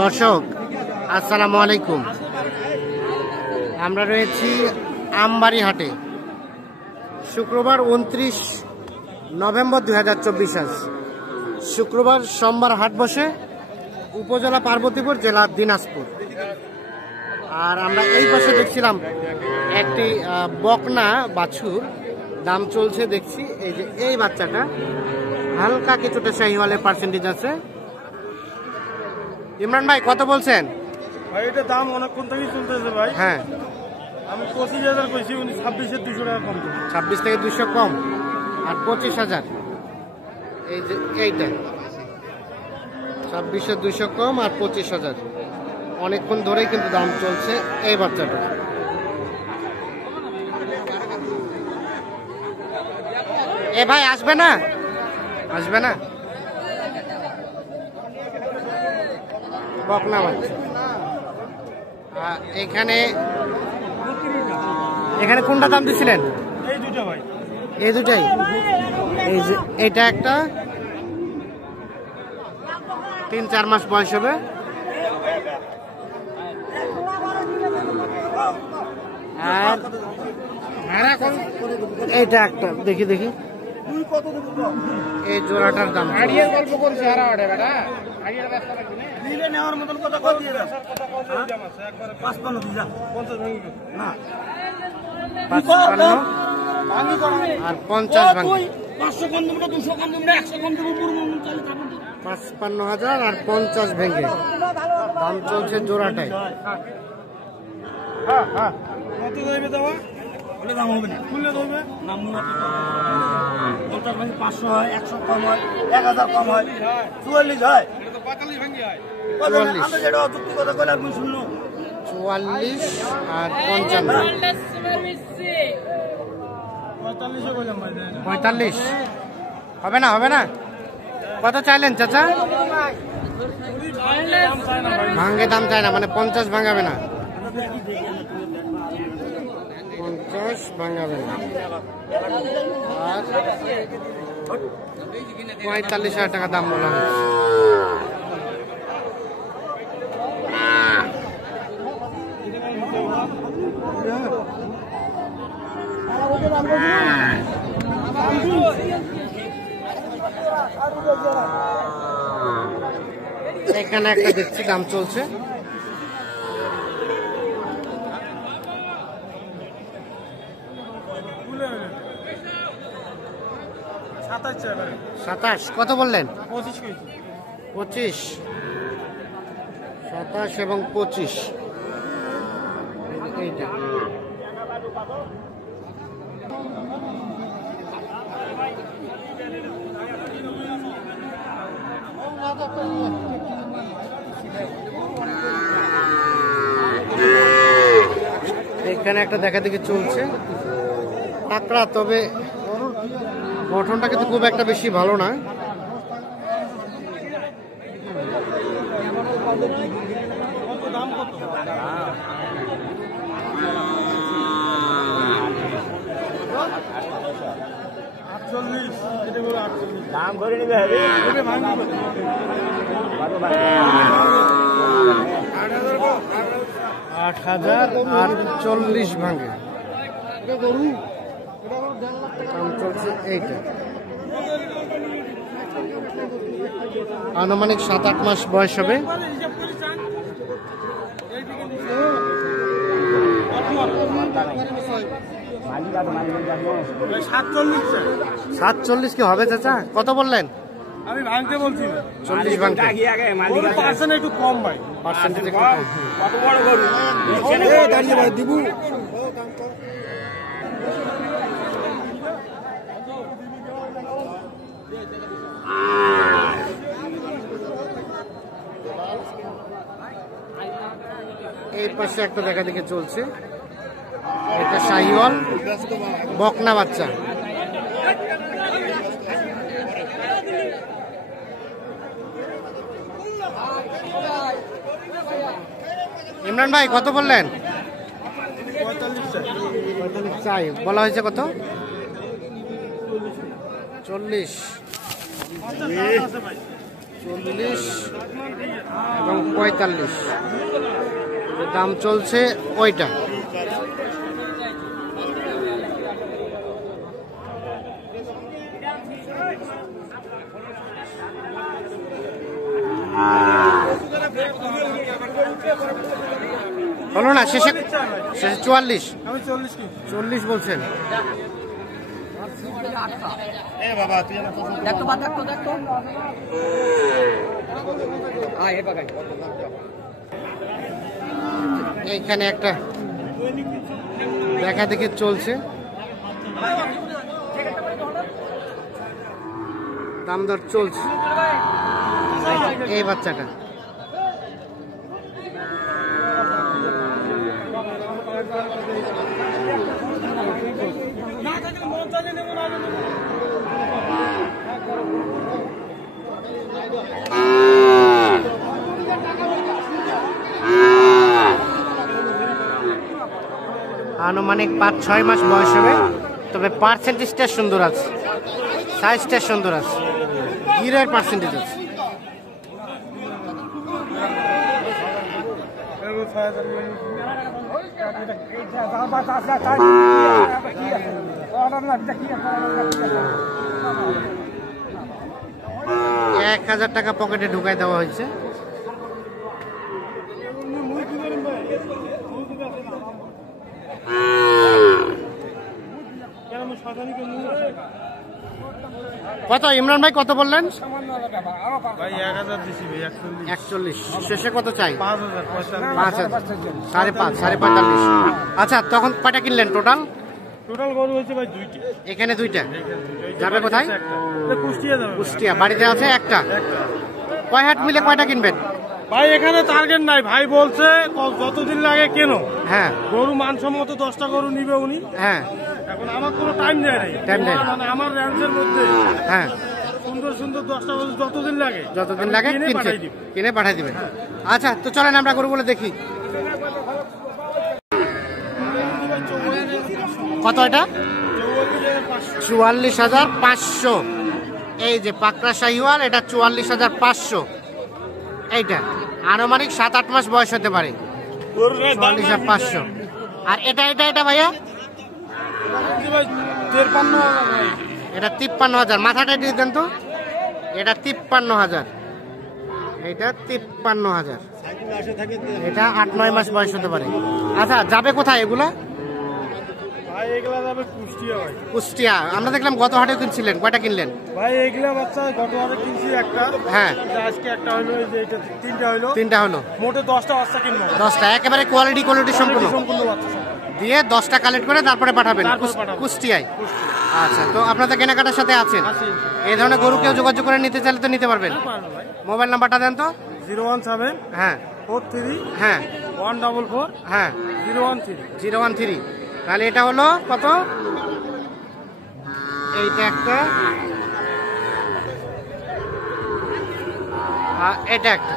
দর্শক আসসালামু আলাইকুম। আমরা রয়েছি আমবাড়ি হাটে। শুক্রবার 29 নভেম্বর 2024 আজ শুক্রবার সোমবার হাট বসে উপজেলা পার্বতীপুর, জেলা দিনাজপুর। আর আমরা এই পাশে দেখছিলাম একটি বকনা বাছুর দাম চলছে দেখছি। এই যে এই বাচ্চাটা হালকা কিছুটা শাহিওয়ালের পার্সেন্টেজ আছে। ইমরান ভাই কত বলছেন? ভাই এটা দাম অনেকক্ষণ থেকেই চলতেছে ভাই। হ্যাঁ, আমি 25,000 কইছি, উনি 26,000 200 টাকা কম দেন। 26 থেকে 200 কম আর 25,000। এই যে এইটা 2600 200 কম আর 25,000। অনেকক্ষণ ধরেই কিন্তু দাম চলছে এই বাচ্চাটা। এ ভাই আসবে না, আসবে না বকনা বাচ্চা। এখানে এখানে কোনটা দাম দিছিলেন? এই দুটো ভাই, এই দুটাই। এই যে এটা একটা 3-4 মাস বয়স হবে। আর এইটা একটা দেখি দেখি এই জোড়াটার দাম নেওয়ার মতন কথা কত দিয়ে দাও? 55 দিজা 50 ভাঙি না 55 আর 50 ভাঙি। 500 কম দেব না, 200 কম দেব না, 100 কম দেব, পুরো মন চাইলে তারপর 55,000 আর 50 ভেঙে দাম চলছে জোড়াটাই। হ্যাঁ হ্যাঁ কত যাইবে দাও? বলে দাম হবে না, খুললে দেবে না। 50 ভাঙি 500 হয়, 100 কম হয়, 1000 কম হয়, 44 হয়, এটা তো 45 ভাঙি হয়। 44 আমি যেটা যুক্তি কথা কইলা আপনি শুনুন। 44 আর 55 45 হবে না, হবে না। কত চাইলেন চাচা? ভাঙ্গে দাম চায় না, মানে 50 ভাঙাবে না, 50 ভাঙাবে না। আর 45,000 টাকা দাম বলা হয়েছে। এখানে একটা দেখছি দাম চলছে। সাতাশ কত বললেন? 25 27 এবং 25। এইটা এখানে একটা দেখা দেখি চলছে টাকরা, তবে গঠনটা কিন্তু খুব একটা বেশি ভালো না। দাম করে নিবে 8,040 ভাঙে দাম চলছে। এইটা আনুমানিক 7-8 মাস বয়স হবে। 47 কি হবে চাচা? কত বললেন? আমি ভাঙতে বলছি 40 ভাঙতে। পার্সেন্ট একটু কম ভাই, পার্সেন্টেজ একটু কম। কত বড় গরু দাঁড়িয়ে ভাই দিব। এই পাশে একটা দেখা দেখে চলছে, এটা শাহিওয়াল বকনা বাচ্চা। ইমরান ভাই কত বললেন? 45 চাই বলা হয়েছে। কত? 40। 40 এবং 45 দাম চলছে ওইটা। হলো না, শেষে 44। 40 বলছেন। এইখানে একটা দেখা দেখি চলছে, দাম দর চলছে। এই বাচ্চাটা আনুমানিক 5-6 মাস বয়স হবে, তবে পার্সেন্টেজটা সুন্দর আছে, সাইজটা সুন্দর আছে, গিরের পার্সেন্টেজ আছে। $1000 পকেটে ঢুকাই দেওয়া হয়েছে। কত ইমরান ভাই, কত বললেন? 41। শেষে কত চাই? 5,000, 5.5, 45। আচ্ছা, তখন কয়টা কিনলেন টোটাল? গরু হয়েছে ভাই 2টি। এখানে 2টা যাবে কোথায়? কুষ্টিয়া। বাড়িতে আছে একটা। কয় হাট মিলে কয়টা কিনবেন ভাই? এখানে টার্গেট নাই, ভাই বলছে যতদিন লাগে কেন। হ্যাঁ, গরু মানসম্মত 10টা গরু নিবে উনি। হ্যাঁ, এখন আমার কোনো টাইম দেয় নাই, মানে আমার রেঞ্জের মধ্যে হ্যাঁ, সুন্দর সুন্দর 10টা গরু যতদিন লাগে কিনে পাঠিয়ে দিবেন। আচ্ছা, তো চলেন আমরা গরুগুলো দেখি। কত এটা? 44,500। এই যে পাকড়া শাহিওয়াল, এটা 44,500। এইটা আনুমানিক 7-8 মাস বয়স হতে পারে। 44,500। আর এটা এটা এটা ভাইয়া, এটা 53,000। মাথাটা দিয়ে দেন তো। এটা 53,000, এটা 53,000। এটা 8-9 মাস বয়স হতে পারে। আচ্ছা, যাবে কোথায় এগুলা? কুষ্টিয়া। আমরা দেখলাম গত হাটে কিনছিলেন, কয়টা কিনলেন ভাই? এগুলা বাচ্চা গত হাটে কিনছি একটা। হ্যাঁ, আজকে একটা হলো, এই যে এটা 3টা হলো। মোটে 10টা বাচ্চা কিনবো। 10টা একেবারে কোয়ালিটি সম্পূর্ণ দিয়ে 10টা কালেক্ট করে তারপরে পাঠাবেন কুষ্টিয়ায়। আচ্ছা, তো আপনাদের কেনাকাটার সাথে আছেন। এই ধরনের গরু কেউ যোগাযোগ করে নিতে চাইলে তো নিতে পারবেন। মোবাইল নাম্বারটা দেন তো। 017 হ্যাঁ 43 হ্যাঁ 144 হ্যাঁ 013। তাহলে এটা হলো কত? এইটা একটা, এটা একটা।